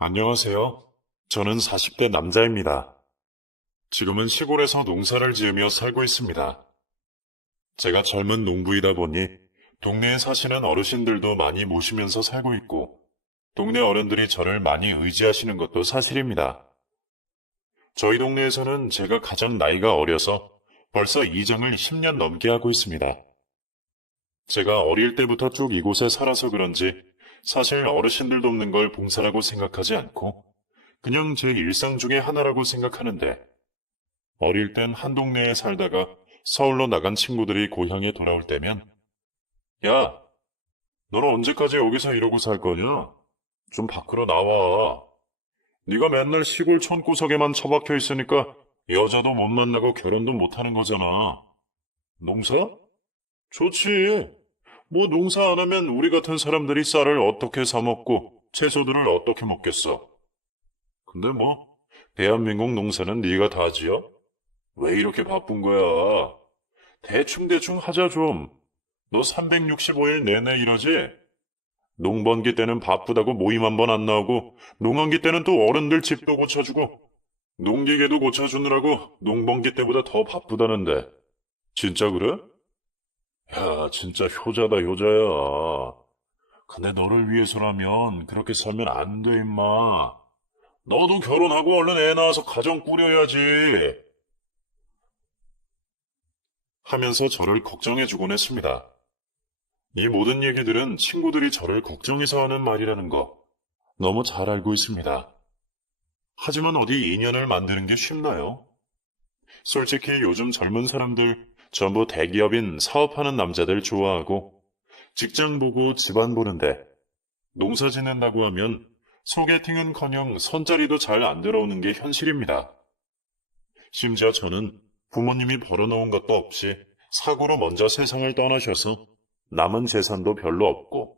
안녕하세요. 저는 40대 남자입니다. 지금은 시골에서 농사를 지으며 살고 있습니다. 제가 젊은 농부이다 보니 동네에 사시는 어르신들도 많이 모시면서 살고 있고, 동네 어른들이 저를 많이 의지하시는 것도 사실입니다. 저희 동네에서는 제가 가장 나이가 어려서 벌써 이장을 10년 넘게 하고 있습니다. 제가 어릴 때부터 쭉 이곳에 살아서 그런지 사실 어르신들 돕는 걸 봉사라고 생각하지 않고 그냥 제 일상 중에 하나라고 생각하는데, 어릴 땐 한 동네에 살다가 서울로 나간 친구들이 고향에 돌아올 때면 야, 너는 언제까지 여기서 이러고 살 거냐? 좀 밖으로 나와. 네가 맨날 시골 촌구석에만 처박혀 있으니까 여자도 못 만나고 결혼도 못 하는 거잖아. 농사? 좋지. 뭐 농사 안 하면 우리 같은 사람들이 쌀을 어떻게 사 먹고 채소들을 어떻게 먹겠어. 근데 뭐 대한민국 농사는 네가 다 지어? 왜 이렇게 바쁜 거야? 대충대충 하자 좀. 너 365일 내내 이러지? 농번기 때는 바쁘다고 모임 한 번 안 나오고, 농한기 때는 또 어른들 집도 고쳐주고, 농기계도 고쳐주느라고 농번기 때보다 더 바쁘다는데. 진짜 그래? 야, 진짜 효자다, 효자야. 근데 너를 위해서라면 그렇게 살면 안 돼, 임마. 너도 결혼하고 얼른 애 낳아서 가정 꾸려야지. 하면서 저를 걱정해주곤 했습니다. 이 모든 얘기들은 친구들이 저를 걱정해서 하는 말이라는 거 너무 잘 알고 있습니다. 하지만 어디 인연을 만드는 게 쉽나요? 솔직히 요즘 젊은 사람들 전부 대기업인 사업하는 남자들 좋아하고, 직장 보고 집안 보는데 농사 짓는다고 하면 소개팅은커녕 손자리도 잘 안 들어오는 게 현실입니다. 심지어 저는 부모님이 벌어놓은 것도 없이 사고로 먼저 세상을 떠나셔서 남은 재산도 별로 없고,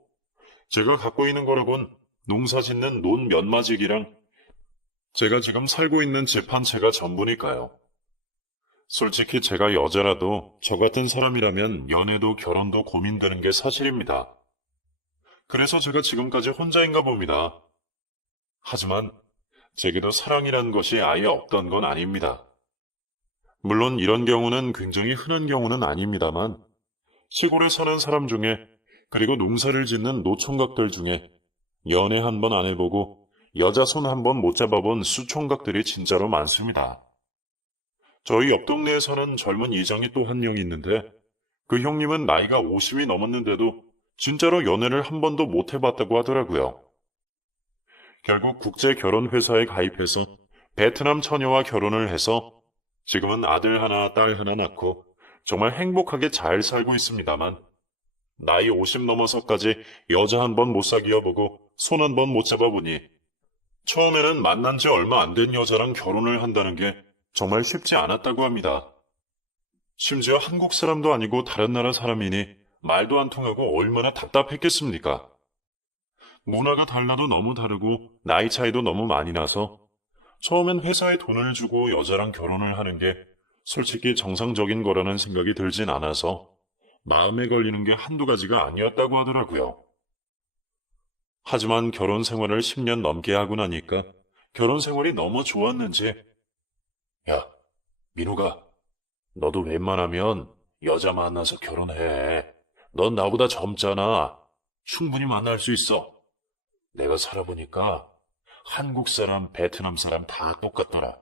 제가 갖고 있는 거라곤 농사 짓는 논 몇마지기랑 제가 지금 살고 있는 집 한 채가 전부니까요. 솔직히 제가 여자라도 저 같은 사람이라면 연애도 결혼도 고민되는 게 사실입니다. 그래서 제가 지금까지 혼자인가 봅니다. 하지만 제게도 사랑이란 것이 아예 없던 건 아닙니다. 물론 이런 경우는 굉장히 흔한 경우는 아닙니다만, 시골에 사는 사람 중에, 그리고 농사를 짓는 노총각들 중에 연애 한 번 안 해보고 여자 손 한 번 못 잡아본 수총각들이 진짜로 많습니다. 저희 옆 동네에 사는 젊은 이장이 또 한 명 있는데, 그 형님은 나이가 50이 넘었는데도 진짜로 연애를 한 번도 못 해봤다고 하더라고요. 결국 국제결혼회사에 가입해서 베트남 처녀와 결혼을 해서 지금은 아들 하나, 딸 하나 낳고 정말 행복하게 잘 살고 있습니다만, 나이 50 넘어서까지 여자 한 번 못 사귀어보고 손 한 번 못 잡아보니 처음에는 만난 지 얼마 안 된 여자랑 결혼을 한다는 게 정말 쉽지 않았다고 합니다. 심지어 한국 사람도 아니고 다른 나라 사람이니 말도 안 통하고 얼마나 답답했겠습니까? 문화가 달라도 너무 다르고 나이 차이도 너무 많이 나서 처음엔 회사에 돈을 주고 여자랑 결혼을 하는 게 솔직히 정상적인 거라는 생각이 들진 않아서 마음에 걸리는 게 한두 가지가 아니었다고 하더라고요. 하지만 결혼 생활을 10년 넘게 하고 나니까 결혼 생활이 너무 좋았는지, 야, 민우가, 너도 웬만하면 여자 만나서 결혼해. 넌 나보다 젊잖아. 충분히 만날 수 있어. 내가 살아보니까 한국 사람, 베트남 사람 다 똑같더라.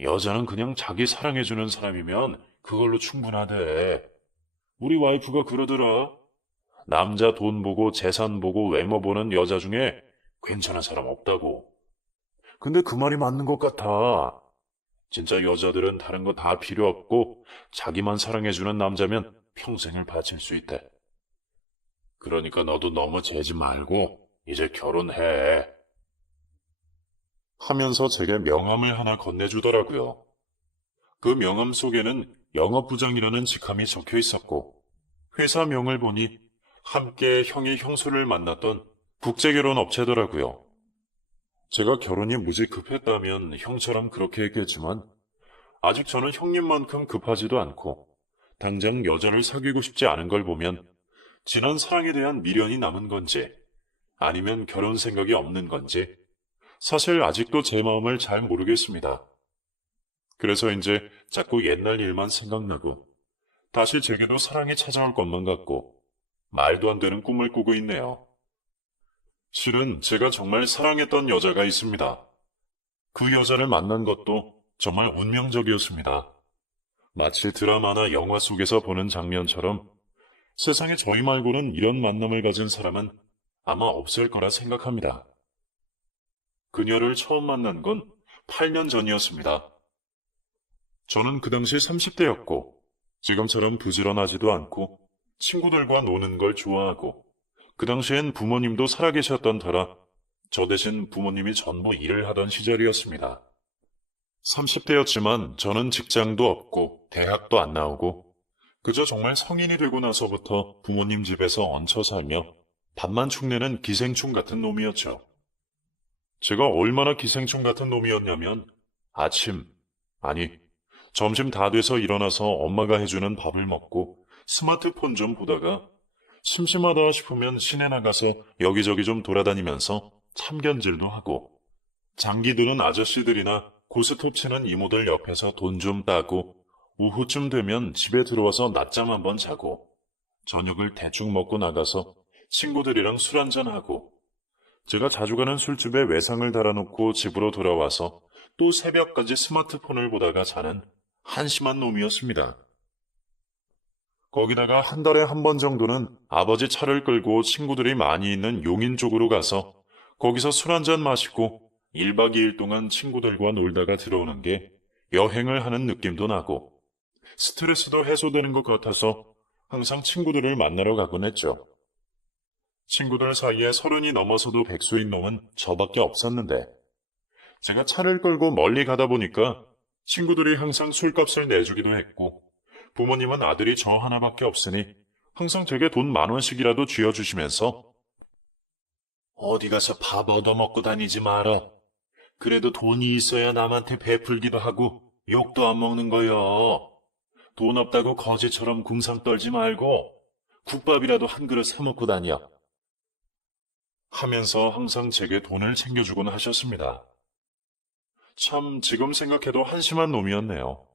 여자는 그냥 자기 사랑해주는 사람이면 그걸로 충분하대. 우리 와이프가 그러더라. 남자 돈 보고 재산 보고 외모 보는 여자 중에 괜찮은 사람 없다고. 근데 그 말이 맞는 것 같아. 진짜 여자들은 다른 거 다 필요 없고 자기만 사랑해주는 남자면 평생을 바칠 수 있대. 그러니까 너도 너무 재지 말고 이제 결혼해. 하면서 제게 명함을 하나 건네주더라고요. 그 명함 속에는 영업부장이라는 직함이 적혀 있었고, 회사명을 보니 함께 형이 형수를 만났던 국제결혼 업체더라고요. 제가 결혼이 무지 급했다면 형처럼 그렇게 했겠지만, 아직 저는 형님만큼 급하지도 않고 당장 여자를 사귀고 싶지 않은 걸 보면 지난 사랑에 대한 미련이 남은 건지 아니면 결혼 생각이 없는 건지 사실 아직도 제 마음을 잘 모르겠습니다. 그래서 이제 자꾸 옛날 일만 생각나고 다시 제게도 사랑이 찾아올 것만 같고 말도 안 되는 꿈을 꾸고 있네요. 실은 제가 정말 사랑했던 여자가 있습니다. 그 여자를 만난 것도 정말 운명적이었습니다. 마치 드라마나 영화 속에서 보는 장면처럼 세상에 저희 말고는 이런 만남을 가진 사람은 아마 없을 거라 생각합니다. 그녀를 처음 만난 건 8년 전이었습니다. 저는 그 당시 30대였고 지금처럼 부지런하지도 않고 친구들과 노는 걸 좋아하고 그 당시엔 부모님도 살아계셨던 터라 저 대신 부모님이 전부 일을 하던 시절이었습니다. 30대였지만 저는 직장도 없고 대학도 안 나오고 그저 정말 성인이 되고 나서부터 부모님 집에서 얹혀 살며 밥만 축내는 기생충 같은 놈이었죠. 제가 얼마나 기생충 같은 놈이었냐면 점심 다 돼서 일어나서 엄마가 해주는 밥을 먹고 스마트폰 좀 보다가 심심하다 싶으면 시내 나가서 여기저기 좀 돌아다니면서 참견질도 하고 장기 드는 아저씨들이나 고스톱 치는 이모들 옆에서 돈 좀 따고 오후쯤 되면 집에 들어와서 낮잠 한번 자고 저녁을 대충 먹고 나가서 친구들이랑 술 한잔하고 제가 자주 가는 술집에 외상을 달아놓고 집으로 돌아와서 또 새벽까지 스마트폰을 보다가 자는 한심한 놈이었습니다. 거기다가 한 달에 한 번 정도는 아버지 차를 끌고 친구들이 많이 있는 용인 쪽으로 가서 거기서 술 한잔 마시고 1박 2일 동안 친구들과 놀다가 들어오는 게 여행을 하는 느낌도 나고 스트레스도 해소되는 것 같아서 항상 친구들을 만나러 가곤 했죠. 친구들 사이에 30이 넘어서도 백수인 놈은 저밖에 없었는데 제가 차를 끌고 멀리 가다 보니까 친구들이 항상 술값을 내주기도 했고 부모님은 아들이 저 하나밖에 없으니 항상 제게 돈 10,000원씩이라도 쥐어주시면서 어디 가서 밥 얻어먹고 다니지 마라. 그래도 돈이 있어야 남한테 베풀기도 하고 욕도 안 먹는 거여. 돈 없다고 거지처럼 궁상 떨지 말고 국밥이라도 한 그릇 사 먹고 다녀. 하면서 항상 제게 돈을 챙겨주곤 하셨습니다. 참 지금 생각해도 한심한 놈이었네요.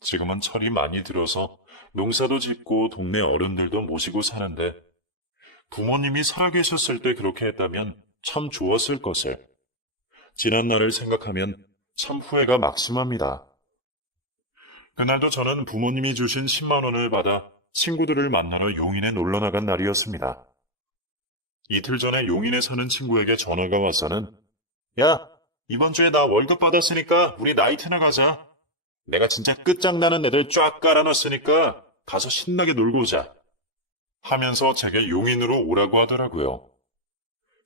지금은 철이 많이 들어서 농사도 짓고 동네 어른들도 모시고 사는데 부모님이 살아계셨을 때 그렇게 했다면 참 좋았을 것을. 지난 날을 생각하면 참 후회가 막심합니다. 그날도 저는 부모님이 주신 10만 원을 받아 친구들을 만나러 용인에 놀러 나간 날이었습니다. 이틀 전에 용인에 사는 친구에게 전화가 와서는 야, 이번 주에 나 월급 받았으니까 우리 나이트나 가자. 내가 진짜 끝장나는 애들 쫙 깔아놨으니까 가서 신나게 놀고 오자. 하면서 제게 용인으로 오라고 하더라고요.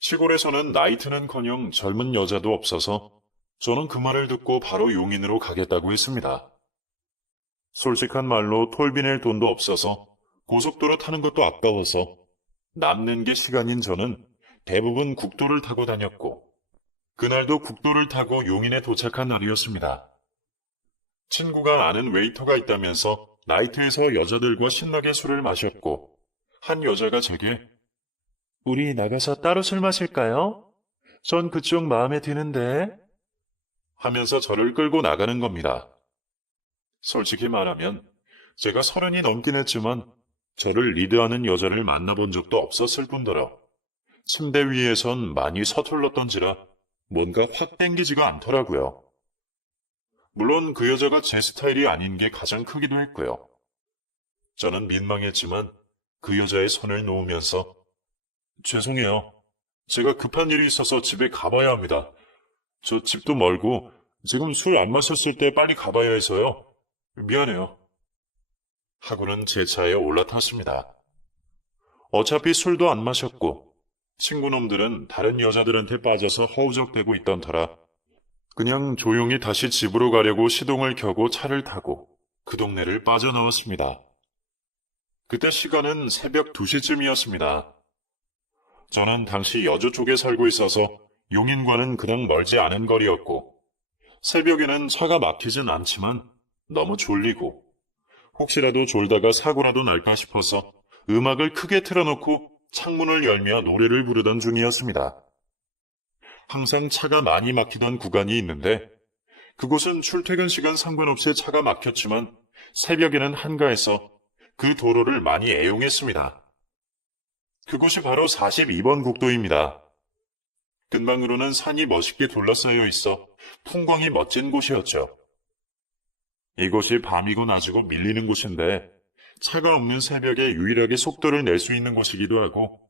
시골에서는 나이트는커녕 젊은 여자도 없어서 저는 그 말을 듣고 바로 용인으로 가겠다고 했습니다. 솔직한 말로 톨비 낼 돈도 없어서 고속도로 타는 것도 아까워서 남는 게 시간인 저는 대부분 국도를 타고 다녔고 그날도 국도를 타고 용인에 도착한 날이었습니다. 친구가 아는 웨이터가 있다면서 나이트에서 여자들과 신나게 술을 마셨고 한 여자가 제게 우리 나가서 따로 술 마실까요? 전 그쪽 마음에 드는데 하면서 저를 끌고 나가는 겁니다. 솔직히 말하면 제가 30이 넘긴 했지만 저를 리드하는 여자를 만나본 적도 없었을 뿐더러 침대 위에선 많이 서툴렀던지라 뭔가 확 땡기지가 않더라고요. 물론 그 여자가 제 스타일이 아닌 게 가장 크기도 했고요. 저는 민망했지만 그 여자의 손을 놓으면서 죄송해요. 제가 급한 일이 있어서 집에 가봐야 합니다. 저 집도 멀고 지금 술 안 마셨을 때 빨리 가봐야 해서요. 미안해요. 하고는 제 차에 올라탔습니다. 어차피 술도 안 마셨고 친구놈들은 다른 여자들한테 빠져서 허우적대고 있던 터라 그냥 조용히 다시 집으로 가려고 시동을 켜고 차를 타고 그 동네를 빠져나왔습니다. 그때 시간은 새벽 2시쯤이었습니다. 저는 당시 여주 쪽에 살고 있어서 용인과는 그닥 멀지 않은 거리였고 새벽에는 차가 막히진 않지만 너무 졸리고 혹시라도 졸다가 사고라도 날까 싶어서 음악을 크게 틀어놓고 창문을 열며 노래를 부르던 중이었습니다. 항상 차가 많이 막히던 구간이 있는데 그곳은 출퇴근 시간 상관없이 차가 막혔지만 새벽에는 한가해서 그 도로를 많이 애용했습니다. 그곳이 바로 42번 국도입니다. 근방으로는 산이 멋있게 둘러싸여 있어 풍광이 멋진 곳이었죠. 이곳이 밤이고 낮이고 밀리는 곳인데 차가 없는 새벽에 유일하게 속도를 낼 수 있는 곳이기도 하고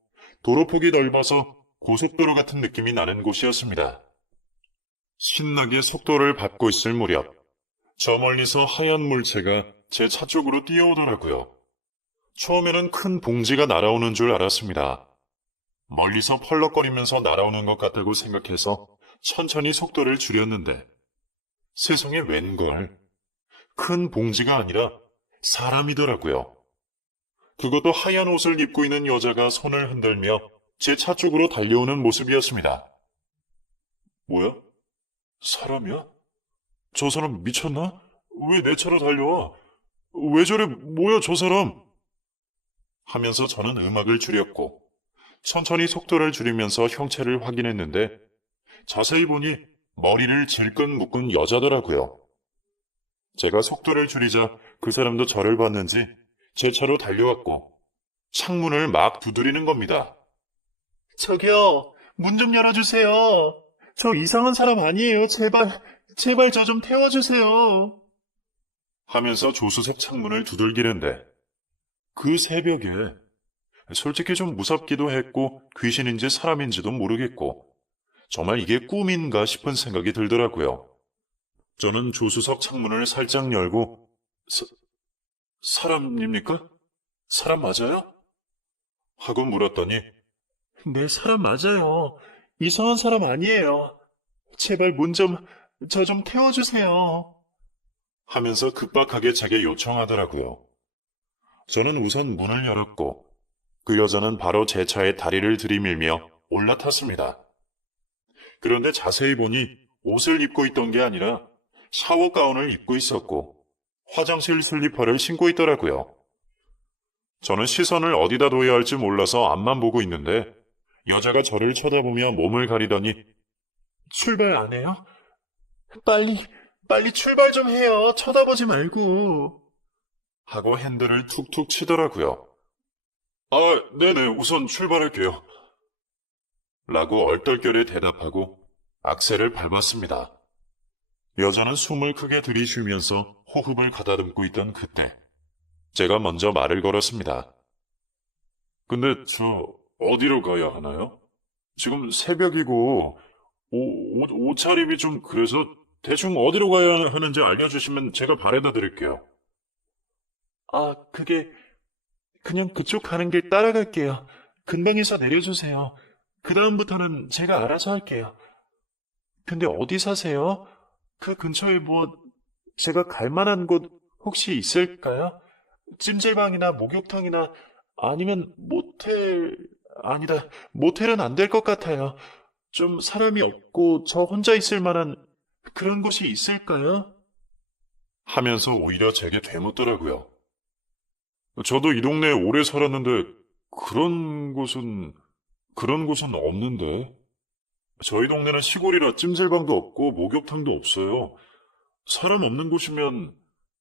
도로폭이 넓어서 고속도로 같은 느낌이 나는 곳이었습니다. 신나게 속도를 밟고 있을 무렵 저 멀리서 하얀 물체가 제 차 쪽으로 뛰어오더라고요. 처음에는 큰 봉지가 날아오는 줄 알았습니다. 멀리서 펄럭거리면서 날아오는 것 같다고 생각해서 천천히 속도를 줄였는데 세상에 웬걸 큰 봉지가 아니라 사람이더라고요. 그것도 하얀 옷을 입고 있는 여자가 손을 흔들며 제 차 쪽으로 달려오는 모습이었습니다. 뭐야? 사람이야? 저 사람 미쳤나? 왜 내 차로 달려와? 왜 저래? 뭐야 저 사람? 하면서 저는 음악을 줄였고 천천히 속도를 줄이면서 형체를 확인했는데 자세히 보니 머리를 질끈 묶은 여자더라고요. 제가 속도를 줄이자 그 사람도 저를 봤는지 제 차로 달려왔고 창문을 막 두드리는 겁니다. 저기요, 문 좀 열어주세요. 저 이상한 사람 아니에요. 제발 저 좀 태워주세요. 하면서 조수석 창문을 두들기는데 그 새벽에 솔직히 좀 무섭기도 했고 귀신인지 사람인지도 모르겠고 정말 이게 꿈인가 싶은 생각이 들더라고요. 저는 조수석 창문을 살짝 열고 사람입니까? 사람 맞아요? 하고 물었더니 네, 사람 맞아요. 이상한 사람 아니에요. 제발 저 좀 태워주세요. 하면서 급박하게 제게 요청하더라고요. 저는 우선 문을 열었고 그 여자는 바로 제 차에 다리를 들이밀며 올라탔습니다. 그런데 자세히 보니 옷을 입고 있던 게 아니라 샤워 가운을 입고 있었고 화장실 슬리퍼를 신고 있더라고요. 저는 시선을 어디다 둬야 할지 몰라서 앞만 보고 있는데 여자가 저를 쳐다보며 몸을 가리더니 출발 안 해요? 빨리 출발 좀 해요. 쳐다보지 말고. 하고 핸들을 툭툭 치더라고요. 네네, 우선 출발할게요. 라고 얼떨결에 대답하고 악셀을 밟았습니다. 여자는 숨을 크게 들이쉬면서 호흡을 가다듬고 있던 그때 제가 먼저 말을 걸었습니다. 근데 어디로 가야 하나요? 지금 새벽이고 옷차림이 좀 그래서 대충 어디로 가야 하는지 알려주시면 제가 바래다 드릴게요. 그냥 그쪽 가는 길 따라갈게요. 근방에서 내려주세요. 그 다음부터는 제가 알아서 할게요. 근데 어디 사세요? 그 근처에 제가 갈 만한 곳 혹시 있을까요? 찜질방이나 목욕탕이나 아니면 모텔은 안 될 것 같아요. 좀 사람이 없고 저 혼자 있을 만한 그런 곳이 있을까요? 하면서 오히려 제게 되묻더라고요. 저도 이 동네에 오래 살았는데 그런 곳은 없는데. 저희 동네는 시골이라 찜질방도 없고 목욕탕도 없어요. 사람 없는 곳이면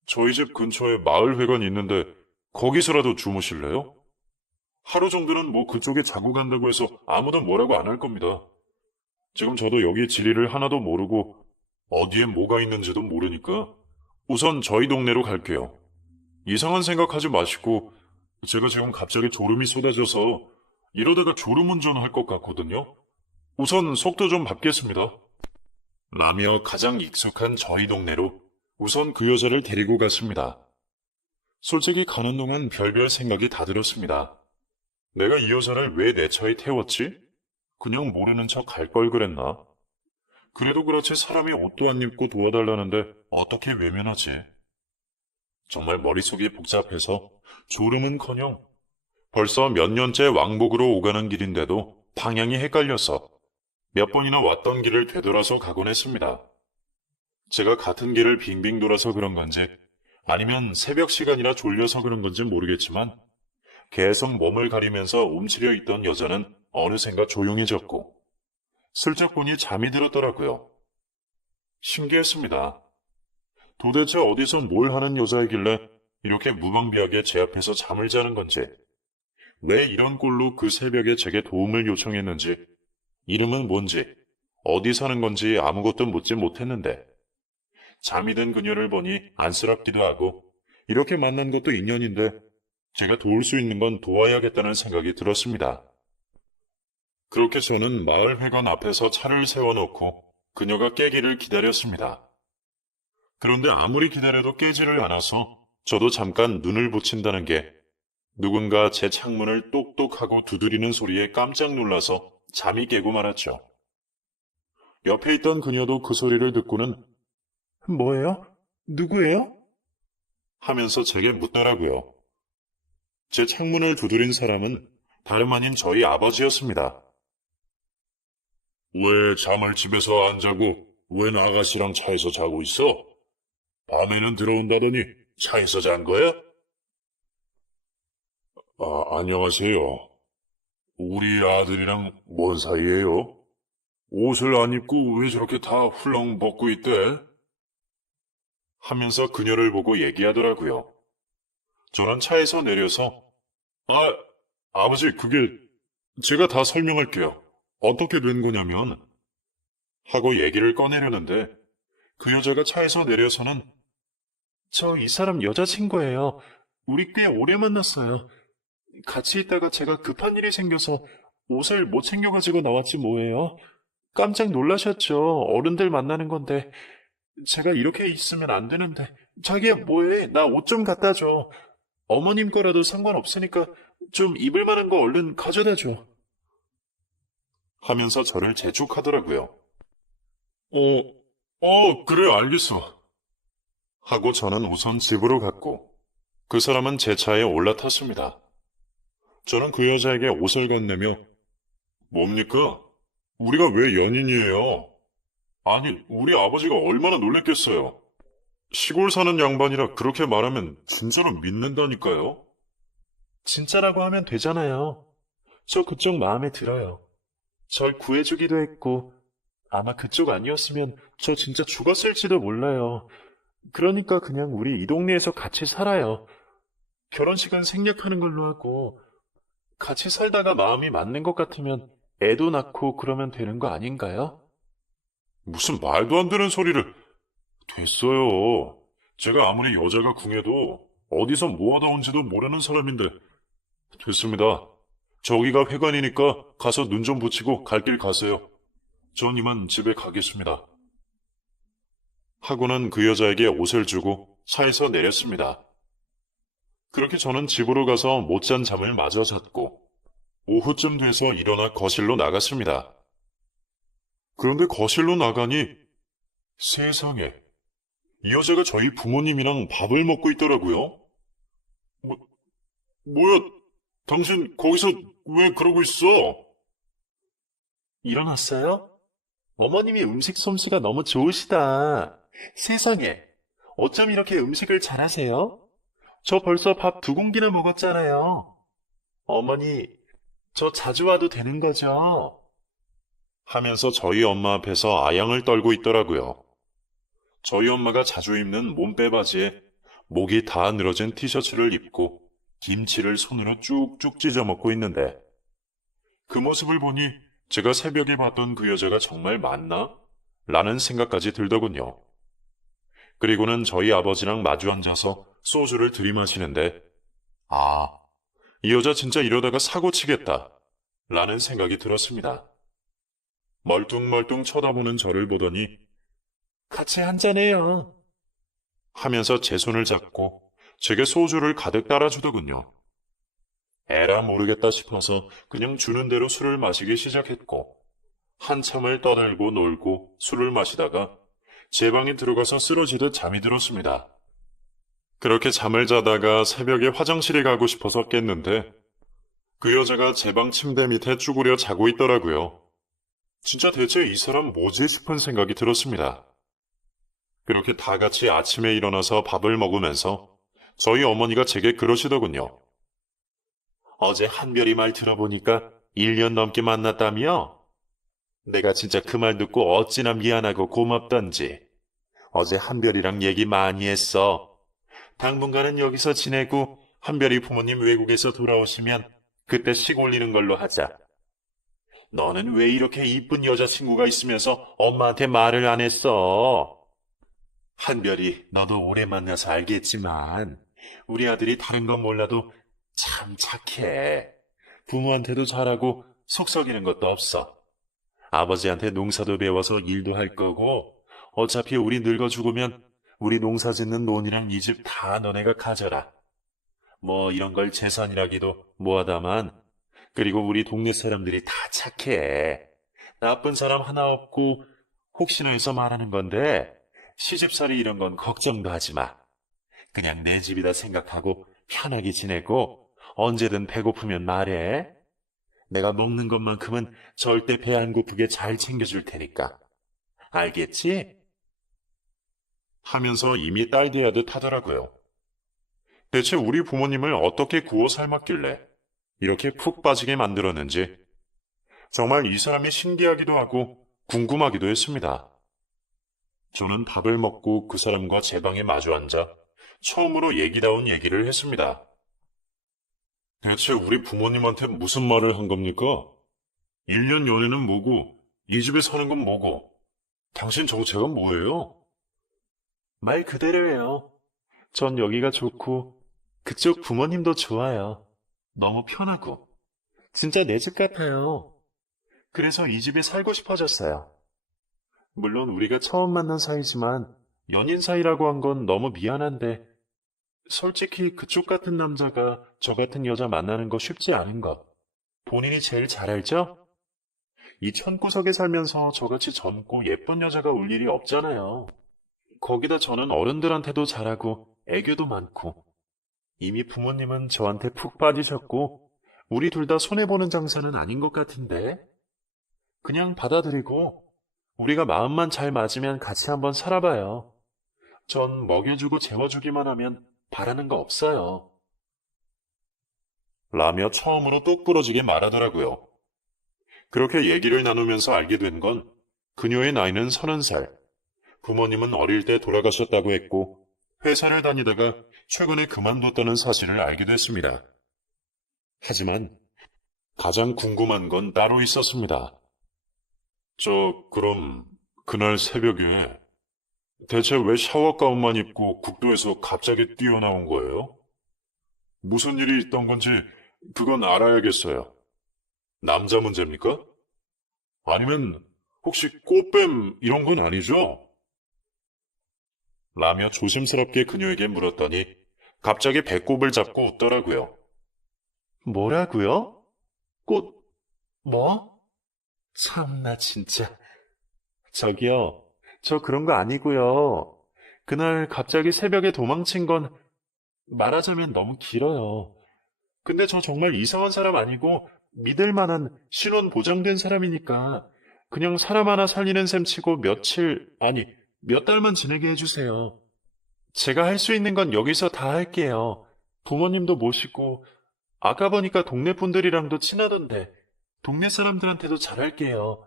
저희 집 근처에 마을회관이 있는데 거기서라도 주무실래요? 하루 정도는 그쪽에 자고 간다고 해서 아무도 뭐라고 안 할 겁니다. 지금 저도 여기 지리를 하나도 모르고 어디에 뭐가 있는지도 모르니까 우선 저희 동네로 갈게요. 이상한 생각하지 마시고 제가 지금 갑자기 졸음이 쏟아져서 이러다가 졸음운전할 것 같거든요. 우선 속도 좀 밟겠습니다. 라며 가장 익숙한 저희 동네로 우선 그 여자를 데리고 갔습니다. 솔직히 가는 동안 별별 생각이 다 들었습니다. 내가 이 여자를 왜 내 차에 태웠지? 그냥 모르는 척 갈 걸 그랬나? 그래도 그렇지 사람이 옷도 안 입고 도와달라는데 어떻게 외면하지? 정말 머릿속이 복잡해서 졸음은커녕 벌써 몇 년째 왕복으로 오가는 길인데도 방향이 헷갈려서 몇 번이나 왔던 길을 되돌아서 가곤 했습니다. 제가 같은 길을 빙빙 돌아서 그런 건지 아니면 새벽 시간이라 졸려서 그런 건지 모르겠지만 계속 몸을 가리면서 움츠려 있던 여자는 어느샌가 조용해졌고 슬쩍 보니 잠이 들었더라고요. 신기했습니다. 도대체 어디서 뭘 하는 여자이길래 이렇게 무방비하게 제 앞에서 잠을 자는 건지, 왜 이런 꼴로 그 새벽에 제게 도움을 요청했는지, 이름은 뭔지, 어디 사는 건지 아무것도 묻지 못했는데, 잠이 든 그녀를 보니 안쓰럽기도 하고, 이렇게 만난 것도 인연인데, 제가 도울 수 있는 건 도와야겠다는 생각이 들었습니다. 그렇게 저는 마을회관 앞에서 차를 세워놓고 그녀가 깨기를 기다렸습니다. 그런데 아무리 기다려도 깨지를 않아서 저도 잠깐 눈을 붙인다는 게 누군가 제 창문을 똑똑하고 두드리는 소리에 깜짝 놀라서 잠이 깨고 말았죠. 옆에 있던 그녀도 그 소리를 듣고는 뭐예요? 누구예요? 하면서 제게 묻더라고요. 제 창문을 두드린 사람은 다름 아닌 저희 아버지였습니다. 왜 잠을 집에서 안 자고 웬 아가씨랑 차에서 자고 있어? 밤에는 들어온다더니 차에서 잔 거야? 안녕하세요. 우리 아들이랑 뭔 사이예요? 옷을 안 입고 왜 저렇게 다 훌렁 벗고 있대? 하면서 그녀를 보고 얘기하더라고요. 저는 차에서 내려서 아버지, 그게 제가 다 설명할게요. 어떻게 된 거냐면 하고 얘기를 꺼내려는데 그 여자가 차에서 내려서는 저 이 사람 여자친구예요. 우리 꽤 오래 만났어요. 같이 있다가 제가 급한 일이 생겨서 옷을 못 챙겨가지고 나왔지 뭐예요. 깜짝 놀라셨죠. 어른들 만나는 건데. 제가 이렇게 있으면 안 되는데. 자기야 뭐해? 나 옷 좀 갖다 줘. 어머님 거라도 상관없으니까 좀 입을 만한 거 얼른 가져다 줘. 하면서 저를 재촉하더라고요. 그래, 알겠어. 하고 저는 우선 집으로 갔고 그 사람은 제 차에 올라탔습니다. 저는 그 여자에게 옷을 건네며 뭡니까? 우리가 왜 연인이에요? 아니, 우리 아버지가 얼마나 놀랬겠어요. 시골 사는 양반이라 그렇게 말하면 진짜로 믿는다니까요. 진짜라고 하면 되잖아요. 저 그쪽 마음에 들어요. 절 구해주기도 했고, 아마 그쪽 아니었으면 저 진짜 죽었을지도 몰라요. 그러니까 그냥 우리 이 동네에서 같이 살아요. 결혼식은 생략하는 걸로 하고, 같이 살다가 마음이 맞는 것 같으면 애도 낳고 그러면 되는 거 아닌가요? 무슨 말도 안 되는 소리를. 됐어요. 제가 아무리 여자가 궁해도 어디서 뭐하다 온지도 모르는 사람인데. 됐습니다. 저기가 회관이니까 가서 눈 좀 붙이고 갈 길 가세요. 전 이만 집에 가겠습니다. 하고는 그 여자에게 옷을 주고 차에서 내렸습니다. 그렇게 저는 집으로 가서 못 잔 잠을 마저 잤고 오후쯤 돼서 일어나 거실로 나갔습니다. 그런데 거실로 나가니 세상에 이 여자가 저희 부모님이랑 밥을 먹고 있더라고요. 뭐야? 당신 거기서 왜 그러고 있어? 일어났어요? 어머님이 음식 솜씨가 너무 좋으시다. 세상에, 어쩜 이렇게 음식을 잘하세요? 저 벌써 밥 2공기나 먹었잖아요. 어머니, 저 자주 와도 되는 거죠? 하면서 저희 엄마 앞에서 아양을 떨고 있더라고요. 저희 엄마가 자주 입는 몸빼 바지에 목이 다 늘어진 티셔츠를 입고 김치를 손으로 쭉쭉 찢어 먹고 있는데 그 모습을 보니 제가 새벽에 봤던 그 여자가 정말 맞나? 라는 생각까지 들더군요. 그리고는 저희 아버지랑 마주 앉아서 소주를 들이마시는데 이 여자 진짜 이러다가 사고 치겠다 라는 생각이 들었습니다. 멀뚱멀뚱 쳐다보는 저를 보더니 같이 한잔해요. 하면서 제 손을 잡고 제게 소주를 가득 따라주더군요. 에라 모르겠다 싶어서 그냥 주는 대로 술을 마시기 시작했고 한참을 떠들고 놀고 술을 마시다가 제 방에 들어가서 쓰러지듯 잠이 들었습니다. 그렇게 잠을 자다가 새벽에 화장실에 가고 싶어서 깼는데 그 여자가 제 방 침대 밑에 쭈그려 자고 있더라고요. 진짜 대체 이 사람 뭐지 싶은 생각이 들었습니다. 그렇게 다 같이 아침에 일어나서 밥을 먹으면서 저희 어머니가 제게 그러시더군요. 어제 한별이 말 들어보니까 1년 넘게 만났다며? 내가 진짜 그 말 듣고 어찌나 미안하고 고맙던지. 어제 한별이랑 얘기 많이 했어. 당분간은 여기서 지내고 한별이 부모님 외국에서 돌아오시면 그때 식 올리는 걸로 하자. 너는 왜 이렇게 이쁜 여자친구가 있으면서 엄마한테 말을 안 했어? 한별이, 너도 오래 만나서 알겠지만 우리 아들이 다른 건 몰라도 참 착해. 부모한테도 잘하고 속썩이는 것도 없어. 아버지한테 농사도 배워서 일도 할 거고 어차피 우리 늙어 죽으면 우리 농사 짓는 논이랑 이 집 다 너네가 가져라. 뭐 이런 걸 재산이라기도 뭐하다만 그리고 우리 동네 사람들이 다 착해. 나쁜 사람 하나 없고 혹시나 해서 말하는 건데 시집살이 이런 건 걱정도 하지 마. 그냥 내 집이다 생각하고 편하게 지내고 언제든 배고프면 말해. 내가 먹는 것만큼은 절대 배 안 고프게 잘 챙겨줄 테니까. 알겠지? 하면서 이미 딸대하듯 하더라고요. 대체 우리 부모님을 어떻게 구워 삶았길래 이렇게 푹 빠지게 만들었는지 정말 이 사람이 신기하기도 하고 궁금하기도 했습니다. 저는 밥을 먹고 그 사람과 제 방에 마주 앉아 처음으로 얘기다운 얘기를 했습니다. 대체 우리 부모님한테 무슨 말을 한 겁니까? 1년 연애는 뭐고, 이 집에 사는 건 뭐고, 당신 정체가 뭐예요? 말 그대로예요. 전 여기가 좋고 그쪽 부모님도 좋아요. 너무 편하고 진짜 내 집 같아요. 그래서 이 집에 살고 싶어졌어요. 물론 우리가 처음 만난 사이지만 연인 사이라고 한 건 너무 미안한데 솔직히 그쪽 같은 남자가 저 같은 여자 만나는 거 쉽지 않은 것 본인이 제일 잘 알죠? 이 천구석에 살면서 저같이 젊고 예쁜 여자가 올 일이 없잖아요. 거기다 저는 어른들한테도 잘하고 애교도 많고 이미 부모님은 저한테 푹 빠지셨고 우리 둘 다 손해보는 장사는 아닌 것 같은데 그냥 받아들이고 우리가 마음만 잘 맞으면 같이 한번 살아봐요. 전 먹여주고 재워주기만 하면 바라는 거 없어요. 라며 처음으로 똑 부러지게 말하더라고요. 그렇게 얘기를 나누면서 알게 된 건 그녀의 나이는 30살. 부모님은 어릴 때 돌아가셨다고 했고 회사를 다니다가 최근에 그만뒀다는 사실을 알게 됐습니다. 하지만 가장 궁금한 건 따로 있었습니다. 그럼 그날 새벽에 대체 왜 샤워 가운만 입고 국도에서 갑자기 뛰어나온 거예요? 무슨 일이 있던 건지 그건 알아야겠어요. 남자 문제입니까? 아니면 혹시 꽃뱀 이런 건 아니죠? 라며 조심스럽게 그녀에게 물었더니 갑자기 배꼽을 잡고 웃더라고요. 뭐라고요? 꽃, 뭐? 참나 진짜. 저기요, 저 그런 거 아니고요. 그날 갑자기 새벽에 도망친 건 말하자면 너무 길어요. 근데 저 정말 이상한 사람 아니고 믿을 만한 신원 보장된 사람이니까 그냥 사람 하나 살리는 셈 치고 며칠, 아니, 몇 달만 지내게 해주세요. 제가 할 수 있는 건 여기서 다 할게요. 부모님도 모시고, 아까 보니까 동네 분들이랑도 친하던데, 동네 사람들한테도 잘할게요.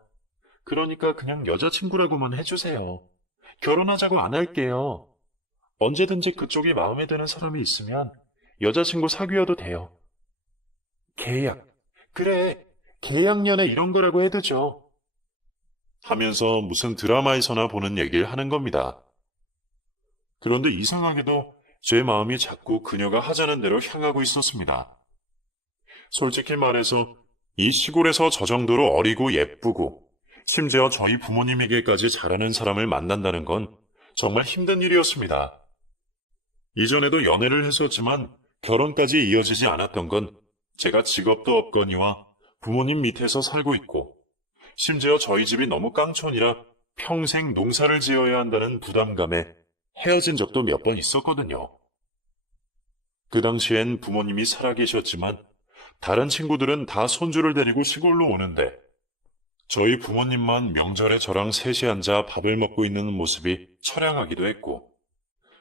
그러니까 그냥 여자친구라고만 해주세요. 결혼하자고 안 할게요. 언제든지 그쪽이 마음에 드는 사람이 있으면 여자친구 사귀어도 돼요. 계약. 그래, 계약연애 이런 거라고 해두죠. 하면서 무슨 드라마에서나 보는 얘기를 하는 겁니다. 그런데 이상하게도 제 마음이 자꾸 그녀가 하자는 대로 향하고 있었습니다. 솔직히 말해서 이 시골에서 저 정도로 어리고 예쁘고 심지어 저희 부모님에게까지 잘하는 사람을 만난다는 건 정말 힘든 일이었습니다. 이전에도 연애를 했었지만 결혼까지 이어지지 않았던 건 제가 직업도 없거니와 부모님 밑에서 살고 있고 심지어 저희 집이 너무 깡촌이라 평생 농사를 지어야 한다는 부담감에 헤어진 적도 몇 번 있었거든요. 그 당시엔 부모님이 살아계셨지만 다른 친구들은 다 손주를 데리고 시골로 오는데 저희 부모님만 명절에 저랑 셋이 앉아 밥을 먹고 있는 모습이 처량하기도 했고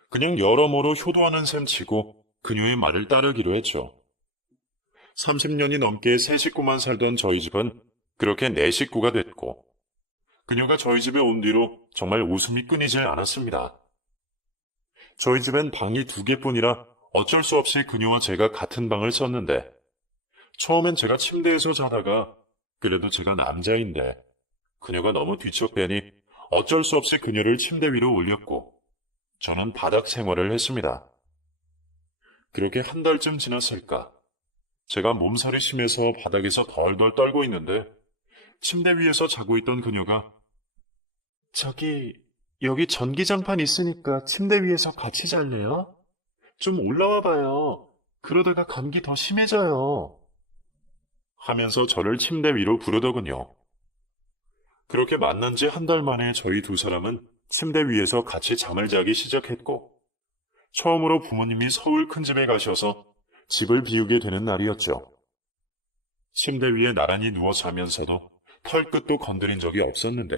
그냥 여러모로 효도하는 셈 치고 그녀의 말을 따르기로 했죠. 30년이 넘게 세 식구만 살던 저희 집은 그렇게 네 식구가 됐고 그녀가 저희 집에 온 뒤로 정말 웃음이 끊이질 않았습니다. 저희 집엔 방이 2개뿐이라 어쩔 수 없이 그녀와 제가 같은 방을 썼는데, 처음엔 제가 침대에서 자다가 그래도 제가 남자인데 그녀가 너무 뒤척대니 어쩔 수 없이 그녀를 침대 위로 올렸고 저는 바닥 생활을 했습니다. 그렇게 한 달쯤 지났을까? 제가 몸살이 심해서 바닥에서 덜덜 떨고 있는데 침대 위에서 자고 있던 그녀가 여기 전기장판 있으니까 침대 위에서 같이 잘래요? 좀 올라와 봐요. 그러다가 감기 더 심해져요. 하면서 저를 침대 위로 부르더군요. 그렇게 만난 지 한 달 만에 저희 두 사람은 침대 위에서 같이 잠을 자기 시작했고, 처음으로 부모님이 서울 큰 집에 가셔서 집을 비우게 되는 날이었죠. 침대 위에 나란히 누워 자면서도 털끝도 건드린 적이 없었는데,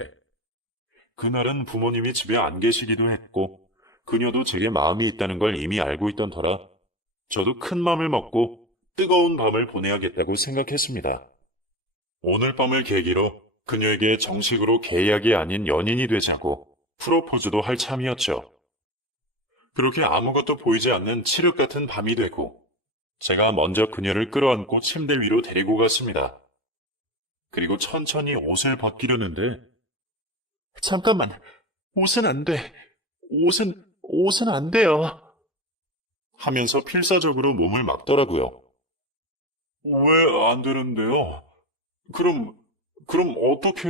그날은 부모님이 집에 안 계시기도 했고, 그녀도 제게 마음이 있다는 걸 이미 알고 있던 터라, 저도 큰 맘을 먹고 뜨거운 밤을 보내야겠다고 생각했습니다. 오늘 밤을 계기로 그녀에게 정식으로 계약이 아닌 연인이 되자고 프로포즈도 할 참이었죠. 그렇게 아무것도 보이지 않는 칠흑 같은 밤이 되고 제가 먼저 그녀를 끌어안고 침대 위로 데리고 갔습니다. 그리고 천천히 옷을 벗기려는데 잠깐만, 옷은 안 돼. 옷은 안 돼요. 하면서 필사적으로 몸을 막더라고요. 왜 안 되는데요? 그럼 어떻게...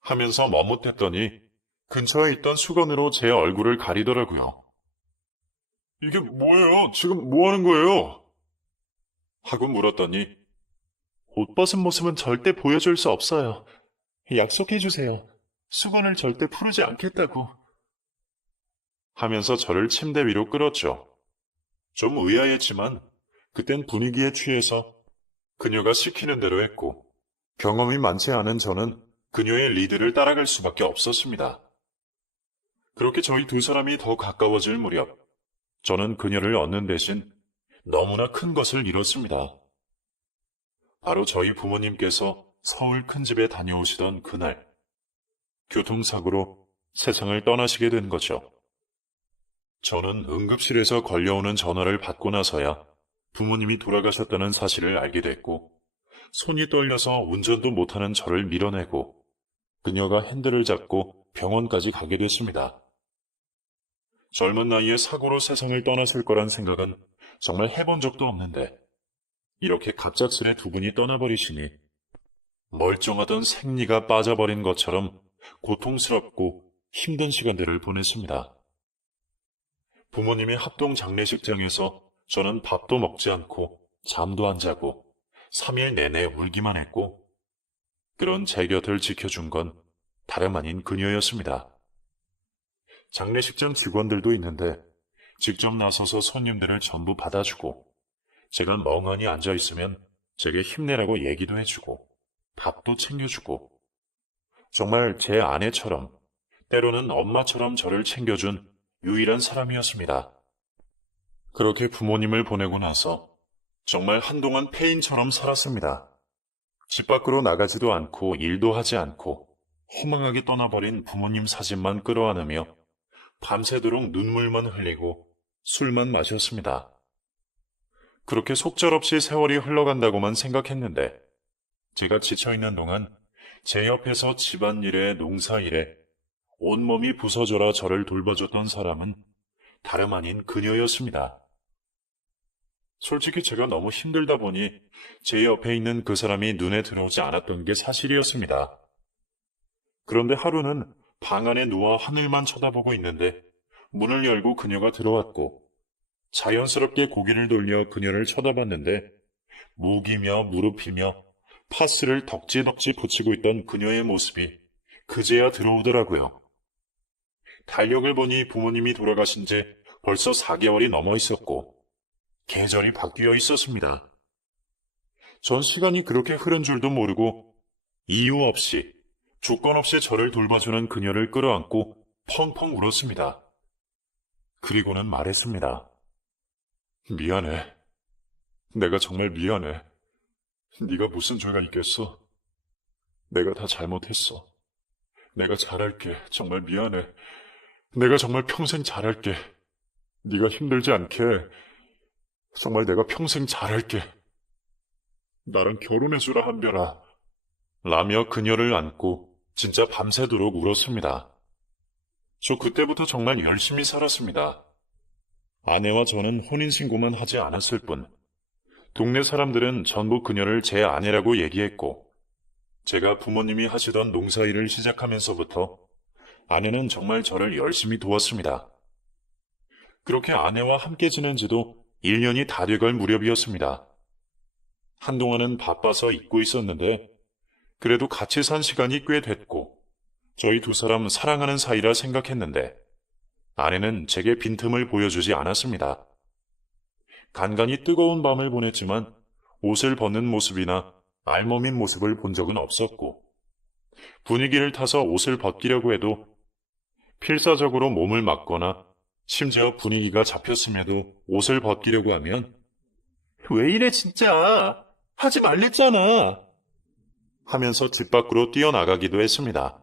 하면서 머뭇댔더니 근처에 있던 수건으로 제 얼굴을 가리더라고요. 이게 뭐예요? 지금 뭐 하는 거예요? 하고 물었더니 옷 벗은 모습은 절대 보여줄 수 없어요. 약속해주세요. 수건을 절대 풀지 않겠다고. 하면서 저를 침대 위로 끌었죠. 좀 의아했지만 그땐 분위기에 취해서 그녀가 시키는 대로 했고 경험이 많지 않은 저는 그녀의 리드를 따라갈 수밖에 없었습니다. 그렇게 저희 두 사람이 더 가까워질 무렵 저는 그녀를 얻는 대신 너무나 큰 것을 잃었습니다. 바로 저희 부모님께서 서울 큰 집에 다녀오시던 그날 교통사고로 세상을 떠나시게 된 거죠. 저는 응급실에서 걸려오는 전화를 받고 나서야 부모님이 돌아가셨다는 사실을 알게 됐고 손이 떨려서 운전도 못하는 저를 밀어내고 그녀가 핸들을 잡고 병원까지 가게 됐습니다. 젊은 나이에 사고로 세상을 떠났을 거란 생각은 정말 해본 적도 없는데 이렇게 갑작스레 두 분이 떠나버리시니 멀쩡하던 생리가 빠져버린 것처럼 고통스럽고 힘든 시간들을 보냈습니다. 부모님의 합동 장례식장에서 저는 밥도 먹지 않고 잠도 안 자고 3일 내내 울기만 했고 그런 제 곁을 지켜준 건 다름 아닌 그녀였습니다. 장례식장 직원들도 있는데 직접 나서서 손님들을 전부 받아주고 제가 멍하니 앉아있으면 제게 힘내라고 얘기도 해주고 밥도 챙겨주고 정말 제 아내처럼 때로는 엄마처럼 저를 챙겨준 유일한 사람이었습니다. 그렇게 부모님을 보내고 나서 정말 한동안 폐인처럼 살았습니다. 집 밖으로 나가지도 않고 일도 하지 않고 허망하게 떠나버린 부모님 사진만 끌어안으며 밤새도록 눈물만 흘리고 술만 마셨습니다. 그렇게 속절없이 세월이 흘러간다고만 생각했는데 제가 지쳐있는 동안 제 옆에서 집안일에 농사일에 온몸이 부서져라 저를 돌봐줬던 사람은 다름 아닌 그녀였습니다. 솔직히 제가 너무 힘들다 보니 제 옆에 있는 그 사람이 눈에 들어오지 않았던 게 사실이었습니다. 그런데 하루는 방 안에 누워 하늘만 쳐다보고 있는데 문을 열고 그녀가 들어왔고 자연스럽게 고개를 돌려 그녀를 쳐다봤는데 목이며 무릎이며 파스를 덕지덕지 붙이고 있던 그녀의 모습이 그제야 들어오더라고요. 달력을 보니 부모님이 돌아가신 지 벌써 4개월이 넘어 있었고 계절이 바뀌어 있었습니다. 전 시간이 그렇게 흐른 줄도 모르고 이유 없이 조건 없이 저를 돌봐주는 그녀를 끌어안고 펑펑 울었습니다. 그리고는 말했습니다. 미안해. 내가 정말 미안해. 네가 무슨 죄가 있겠어. 내가 다 잘못했어. 내가 잘할게. 정말 미안해. 내가 정말 평생 잘할게. 네가 힘들지 않게 정말 내가 평생 잘할게. 나랑 결혼해주라, 한별아. 라며 그녀를 안고 진짜 밤새도록 울었습니다. 저 그때부터 정말 열심히 살았습니다. 아내와 저는 혼인신고만 하지 않았을 뿐 동네 사람들은 전부 그녀를 제 아내라고 얘기했고 제가 부모님이 하시던 농사일을 시작하면서부터 아내는 정말 저를 열심히 도왔습니다. 그렇게 아내와 함께 지낸 지도 1년이 다 돼갈 무렵이었습니다. 한동안은 바빠서 잊고 있었는데 그래도 같이 산 시간이 꽤 됐고 저희 두 사람 사랑하는 사이라 생각했는데 아내는 제게 빈틈을 보여주지 않았습니다. 간간히 뜨거운 밤을 보냈지만 옷을 벗는 모습이나 알몸인 모습을 본 적은 없었고 분위기를 타서 옷을 벗기려고 해도 필사적으로 몸을 막거나 심지어 분위기가 잡혔음에도 옷을 벗기려고 하면 왜 이래, 진짜. 하지 말랬잖아. 하면서 집 밖으로 뛰어나가기도 했습니다.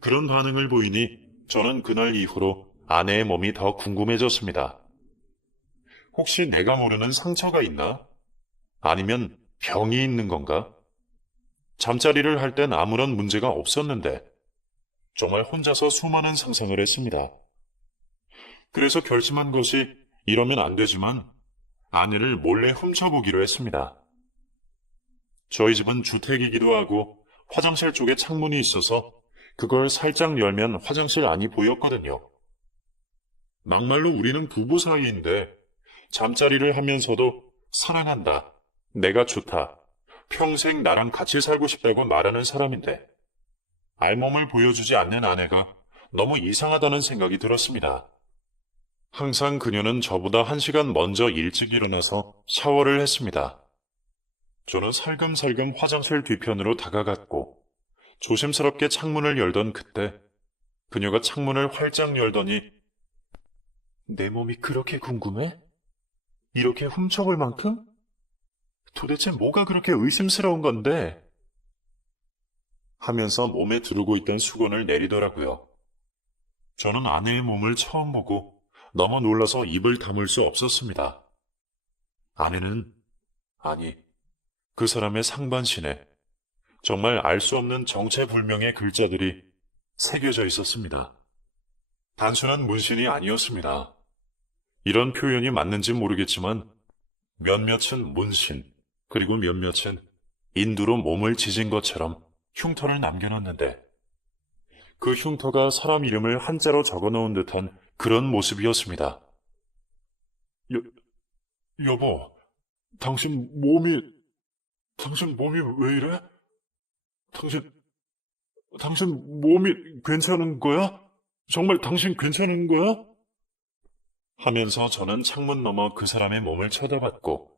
그런 반응을 보이니 저는 그날 이후로 아내의 몸이 더 궁금해졌습니다. 혹시 내가 모르는 상처가 있나? 아니면 병이 있는 건가? 잠자리를 할 땐 아무런 문제가 없었는데 정말 혼자서 수많은 상상을 했습니다. 그래서 결심한 것이 이러면 안 되지만 아내를 몰래 훔쳐보기로 했습니다. 저희 집은 주택이기도 하고 화장실 쪽에 창문이 있어서 그걸 살짝 열면 화장실 안이 보였거든요. 막말로 우리는 부부 사이인데 잠자리를 하면서도 사랑한다, 내가 좋다, 평생 나랑 같이 살고 싶다고 말하는 사람인데 알몸을 보여주지 않는 아내가 너무 이상하다는 생각이 들었습니다. 항상 그녀는 저보다 1시간 먼저 일찍 일어나서 샤워를 했습니다. 저는 살금살금 화장실 뒤편으로 다가갔고 조심스럽게 창문을 열던 그때 그녀가 창문을 활짝 열더니 내 몸이 그렇게 궁금해? 이렇게 훔쳐볼 만큼? 도대체 뭐가 그렇게 의심스러운 건데? 하면서 몸에 두르고 있던 수건을 내리더라고요. 저는 아내의 몸을 처음 보고 너무 놀라서 입을 다물 수 없었습니다. 아내는, 아니, 그 사람의 상반신에 정말 알 수 없는 정체불명의 글자들이 새겨져 있었습니다. 단순한 문신이 아니었습니다. 이런 표현이 맞는지 모르겠지만 몇몇은 문신, 그리고 몇몇은 인두로 몸을 지진 것처럼 흉터를 남겨놨는데 그 흉터가 사람 이름을 한자로 적어놓은 듯한 그런 모습이었습니다. 여보, 당신 몸이 왜 이래? 당신 몸이 괜찮은 거야? 정말 당신 괜찮은 거야? 하면서 저는 창문 너머 그 사람의 몸을 쳐다봤고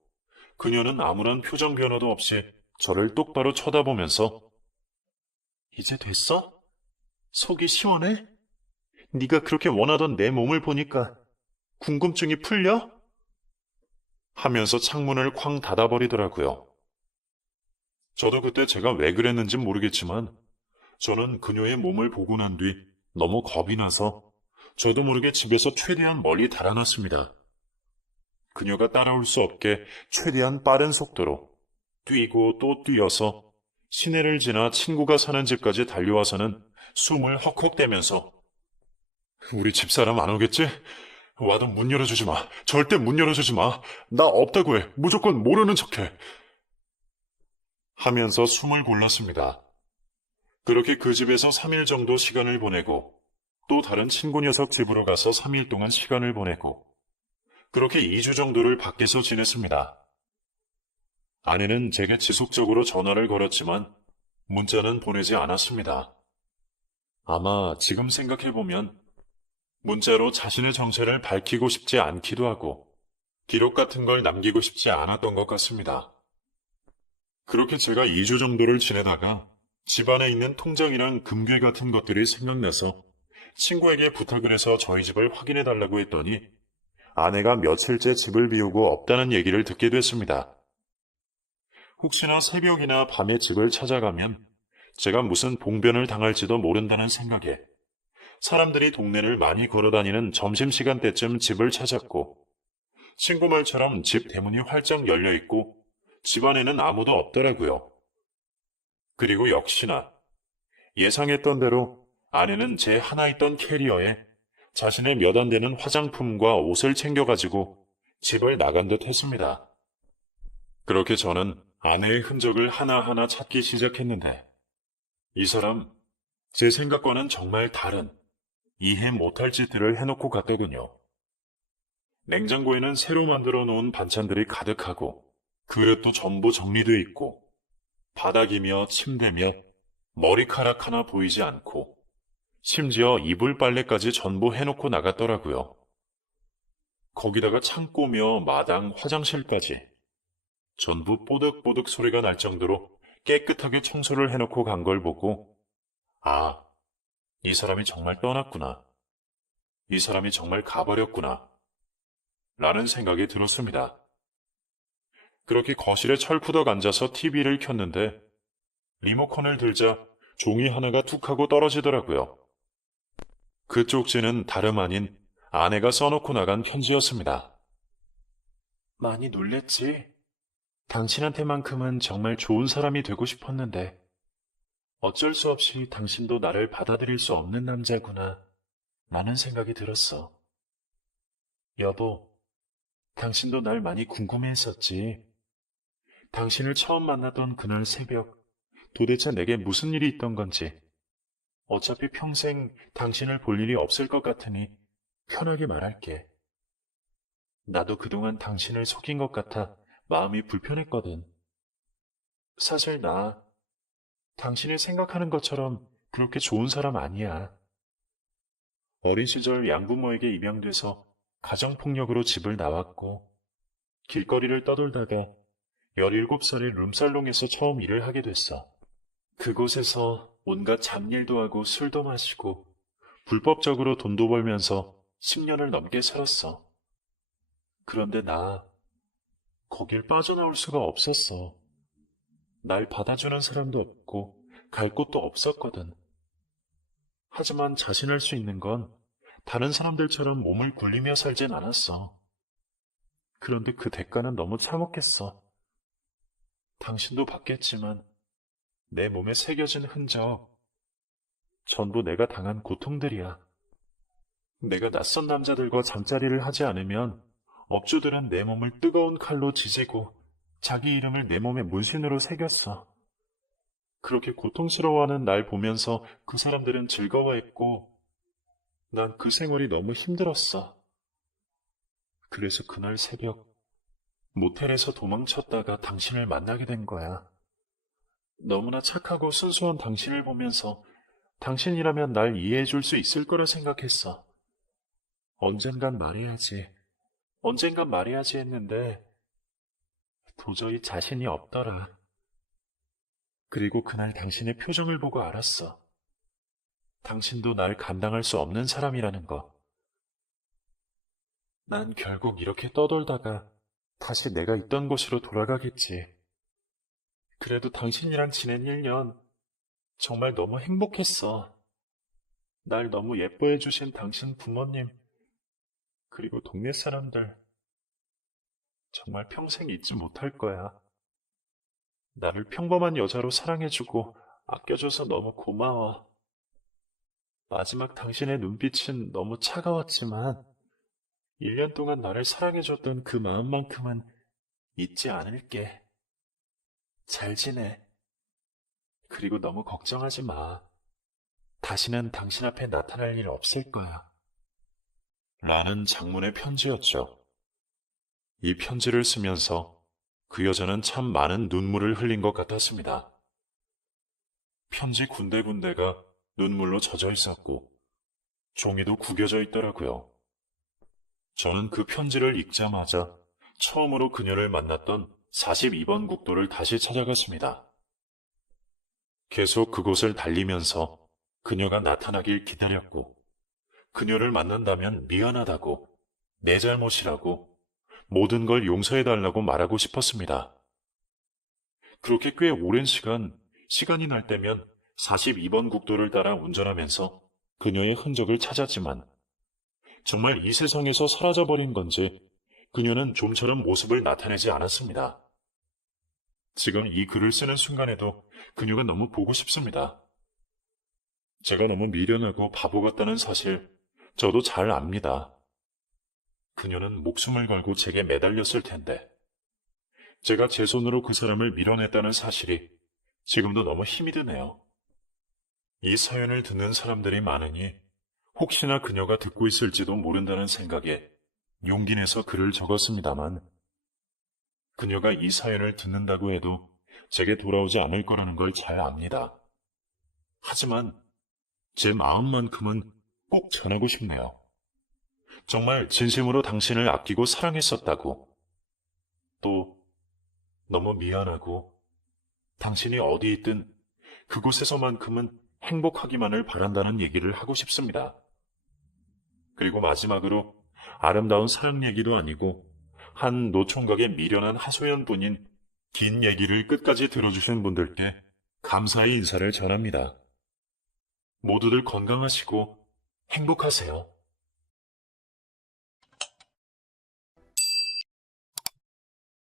그녀는 아무런 표정 변화도 없이 저를 똑바로 쳐다보면서 이제 됐어? 속이 시원해? 네가 그렇게 원하던 내 몸을 보니까 궁금증이 풀려? 하면서 창문을 쾅 닫아버리더라고요. 저도 그때 제가 왜 그랬는지 모르겠지만 저는 그녀의 몸을 보고 난 뒤 너무 겁이 나서 저도 모르게 집에서 최대한 멀리 달아났습니다. 그녀가 따라올 수 없게 최대한 빠른 속도로 뛰고 또 뛰어서 시내를 지나 친구가 사는 집까지 달려와서는 숨을 헉헉대면서 우리 집사람 안 오겠지? 와도 문 열어주지 마. 절대 문 열어주지 마. 나 없다고 해. 무조건 모르는 척해. 하면서 숨을 골랐습니다. 그렇게 그 집에서 3일 정도 시간을 보내고 또 다른 친구 녀석 집으로 가서 3일 동안 시간을 보내고 그렇게 2주 정도를 밖에서 지냈습니다. 아내는 제게 지속적으로 전화를 걸었지만 문자는 보내지 않았습니다. 아마 지금 생각해보면 문자로 자신의 정체를 밝히고 싶지 않기도 하고 기록 같은 걸 남기고 싶지 않았던 것 같습니다. 그렇게 제가 2주 정도를 지내다가 집안에 있는 통장이랑 금괴 같은 것들이 생각나서 친구에게 부탁을 해서 저희 집을 확인해달라고 했더니 아내가 며칠째 집을 비우고 없다는 얘기를 듣게 됐습니다. 혹시나 새벽이나 밤에 집을 찾아가면 제가 무슨 봉변을 당할지도 모른다는 생각에 사람들이 동네를 많이 걸어다니는 점심시간 때쯤 집을 찾았고, 친구 말처럼 집 대문이 활짝 열려 있고 집 안에는 아무도 없더라고요. 그리고 역시나 예상했던 대로 아내는 제 하나 있던 캐리어에 자신의 몇 안 되는 화장품과 옷을 챙겨가지고 집을 나간 듯 했습니다. 그렇게 저는 아내의 흔적을 하나하나 찾기 시작했는데, 이 사람, 제 생각과는 정말 다른, 이해 못할 짓들을 해놓고 갔더군요. 냉장고에는 새로 만들어 놓은 반찬들이 가득하고, 그릇도 전부 정리돼 있고, 바닥이며 침대며 머리카락 하나 보이지 않고, 심지어 이불 빨래까지 전부 해놓고 나갔더라고요. 거기다가 창고며 마당, 화장실까지 전부 뽀득뽀득 소리가 날 정도로 깨끗하게 청소를 해놓고 간 걸 보고, 아, 이 사람이 정말 떠났구나. 이 사람이 정말 가버렸구나. 라는 생각이 들었습니다. 그렇게 거실에 철푸덕 앉아서 TV를 켰는데 리모컨을 들자 종이 하나가 툭 하고 떨어지더라고요. 그 쪽지는 다름 아닌 아내가 써놓고 나간 편지였습니다. 많이 놀랬지? 당신한테만큼은 정말 좋은 사람이 되고 싶었는데 어쩔 수 없이 당신도 나를 받아들일 수 없는 남자구나 라는 생각이 들었어. 여보, 당신도 날 많이 궁금해했었지. 당신을 처음 만났던 그날 새벽, 도대체 내게 무슨 일이 있던 건지. 어차피 평생 당신을 볼 일이 없을 것 같으니 편하게 말할게. 나도 그동안 당신을 속인 것 같아 마음이 불편했거든. 사실 나 당신이 생각하는 것처럼 그렇게 좋은 사람 아니야. 어린 시절 양부모에게 입양돼서 가정폭력으로 집을 나왔고, 길거리를 떠돌다가 17살의 룸살롱에서 처음 일을 하게 됐어. 그곳에서 온갖 잡일도 하고 술도 마시고 불법적으로 돈도 벌면서 10년을 넘게 살았어. 그런데 나 거길 빠져나올 수가 없었어. 날 받아주는 사람도 없고 갈 곳도 없었거든. 하지만 자신할 수 있는 건 다른 사람들처럼 몸을 굴리며 살진 않았어. 그런데 그 대가는 너무 참혹했어. 당신도 봤겠지만 내 몸에 새겨진 흔적, 전부 내가 당한 고통들이야. 내가 낯선 남자들과 잠자리를 하지 않으면 업주들은 내 몸을 뜨거운 칼로 지지고 자기 이름을 내 몸에 문신으로 새겼어. 그렇게 고통스러워하는 날 보면서 그 사람들은 즐거워했고, 난 그 생활이 너무 힘들었어. 그래서 그날 새벽, 모텔에서 도망쳤다가 당신을 만나게 된 거야. 너무나 착하고 순수한 당신을 보면서 당신이라면 날 이해해 줄 수 있을 거라 생각했어. 언젠간 말해야지. 언젠간 말해야지 했는데 도저히 자신이 없더라. 그리고 그날 당신의 표정을 보고 알았어. 당신도 날 감당할 수 없는 사람이라는 거. 난 결국 이렇게 떠돌다가 다시 내가 있던 곳으로 돌아가겠지. 그래도 당신이랑 지낸 1년 정말 너무 행복했어. 날 너무 예뻐해 주신 당신 부모님, 그리고 동네 사람들, 정말 평생 잊지 못할 거야. 나를 평범한 여자로 사랑해주고 아껴줘서 너무 고마워. 마지막 당신의 눈빛은 너무 차가웠지만 1년 동안 나를 사랑해줬던 그 마음만큼은 잊지 않을게. 잘 지내. 그리고 너무 걱정하지 마. 다시는 당신 앞에 나타날 일 없을 거야. 라는 장문의 편지였죠. 이 편지를 쓰면서 그 여자는 참 많은 눈물을 흘린 것 같았습니다. 편지 군데군데가 눈물로 젖어 있었고 종이도 구겨져 있더라고요. 저는 그 편지를 읽자마자 처음으로 그녀를 만났던 42번 국도를 다시 찾아갔습니다. 계속 그곳을 달리면서 그녀가 나타나길 기다렸고, 그녀를 만난다면 미안하다고, 내 잘못이라고, 모든 걸 용서해달라고 말하고 싶었습니다. 그렇게 꽤 오랜 시간이 날 때면 42번 국도를 따라 운전하면서 그녀의 흔적을 찾았지만 정말 이 세상에서 사라져버린 건지 그녀는 좀처럼 모습을 나타내지 않았습니다. 지금 이 글을 쓰는 순간에도 그녀가 너무 보고 싶습니다. 제가 너무 미련하고 바보 같다는 사실 저도 잘 압니다. 그녀는 목숨을 걸고 제게 매달렸을 텐데 제가 제 손으로 그 사람을 밀어냈다는 사실이 지금도 너무 힘이 드네요. 이 사연을 듣는 사람들이 많으니 혹시나 그녀가 듣고 있을지도 모른다는 생각에 용기 내서 글을 적었습니다만 그녀가 이 사연을 듣는다고 해도 제게 돌아오지 않을 거라는 걸 잘 압니다. 하지만 제 마음만큼은 꼭 전하고 싶네요. 정말 진심으로 당신을 아끼고 사랑했었다고. 또 너무 미안하고 당신이 어디 있든 그곳에서만큼은 행복하기만을 바란다는 얘기를 하고 싶습니다. 그리고 마지막으로 아름다운 사랑 얘기도 아니고 한 노총각의 미련한 하소연뿐인 긴 얘기를 끝까지 들어주신 분들께 감사의 인사를 전합니다. 모두들 건강하시고 행복하세요.